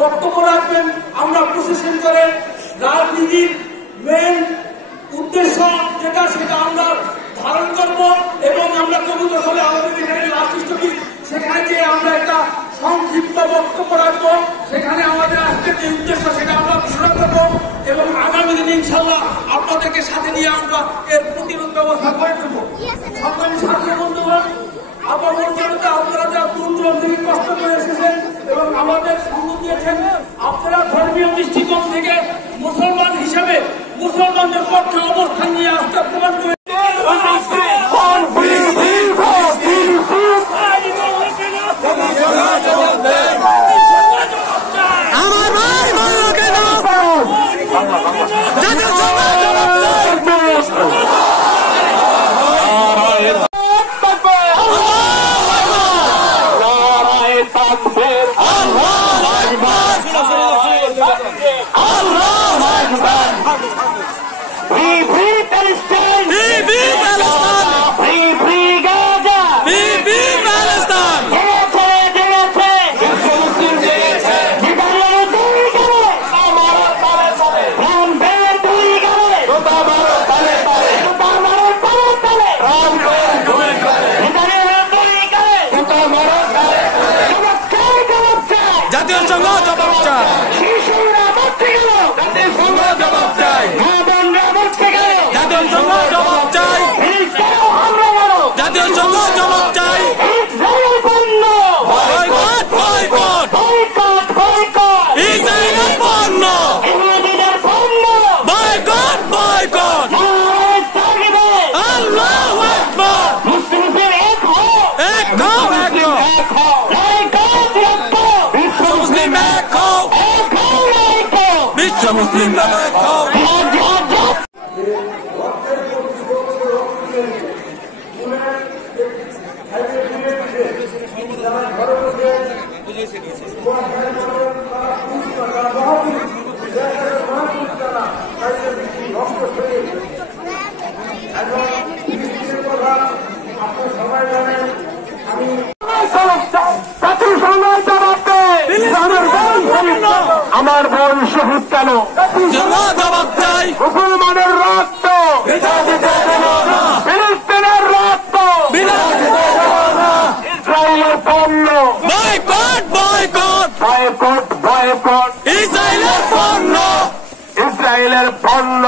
বক্তব্য রাখবেন। আমরা প্রশাসন করে রাজনীতির মেন উদ্দেশ্য যেটা সেটা আমরা ধারণ করব এবং আমরা কবুতর হলে আমাদের এখানে লাস্ট স্টপিজ সেখানে যে আমরা একটা সংক্ষিপ্ত বক্তব্য রাখবো। সেখানে আমাদের আজকের যে উদ্দেশ্য সেটা আমরা ঘোষণা করবো এবং আগামী দিনে ইনশাল্লাহ আপনাদেরকে সাথে নিয়ে আমরা এর প্রতিরোধ ব্যবস্থা করে দেবো। সরকারি ছাত্র বন্ধুগণ, আপনারা যা দূর দূরান্ত থেকে কষ্ট করে এসেছেন এবং আমাদের সঙ্গ দিয়েছেন, আপনারা ধর্মীয় দৃষ্টিকোণ থেকে মুসলমান হিসেবে মুসলমানদের পক্ষে অবস্থান নিয়ে আস্থা প্রমাণ করে আমার বোন শহীদ কেন মুসলমানের রক্ত ফিলিস্তিনের রক্ত ইসরায়েলের পণ্য বয়কট ইসরায়েলের পণ্য